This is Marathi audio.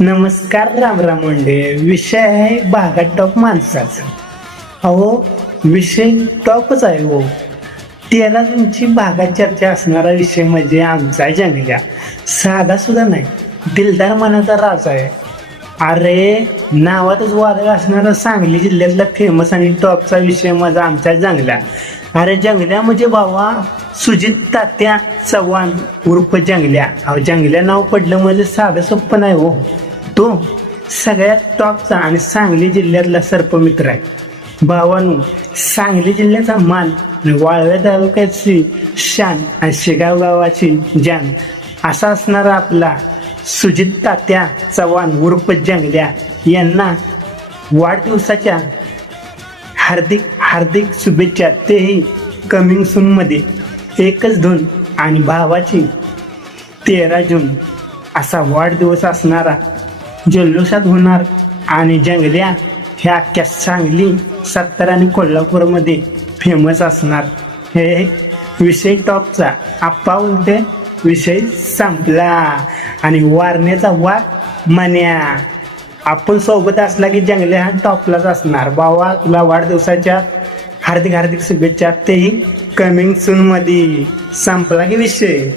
नमस्कार रामराम मुंडे. विषय आहे भागात टॉप माणसाचा. अहो, विषय टॉपच आहे. हो, 13 जूनची भागात चर्चा असणारा विषय म्हणजे आमचा जंगल्या. साधा सुद्धा नाही, दिलदार मनाचा राज आहे. अरे, नावातच वादळ असणारा सांगली जिल्ह्यातला फेमस आणि टॉपचा विषय माझा आमच्या जंगल्या. अरे, जंगल्या म्हणजे भावा सुजित तात्या चव्हाण उर्फ जंगल्या. अहो, जंगल्या नाव पडलं म्हणजे साधं सोपं नाही. हो, तो सगळ्यात टॉपचा आणि सांगली जिल्ह्यातला सर्पमित्र आहे. भावानो, सांगली जिल्ह्याचा मान, वाळव्या तालुक्याची शान आणि शेगाव गावाची जान असा असणारा आपला सुजित तात्या चव्हाण उर्फ जंगल्या यांना वाढदिवसाच्या हार्दिक हार्दिक शुभेच्छा. तेही कमिंग सून मध्ये. एकच धून आणि भावाची 13 जून असा वाढदिवस असणारा जल्लोषात होणार आणि जंगल्या ह्या अख्ख्या सांगली, सातारा आणि कोल्हापूरमध्ये फेमस असणार. हे विषय टॉपचा. आप्पा बोलते विषय संपला आणि वारण्याचा वाघ मन्या. आपण सोबत असला की जंगल्या हा टॉपलाच असणार. बाबा, तुला वाढदिवसाच्या हार्दिक हार्दिक शुभेच्छा. तेही कमिंग सून मध्ये. संपला की विषय.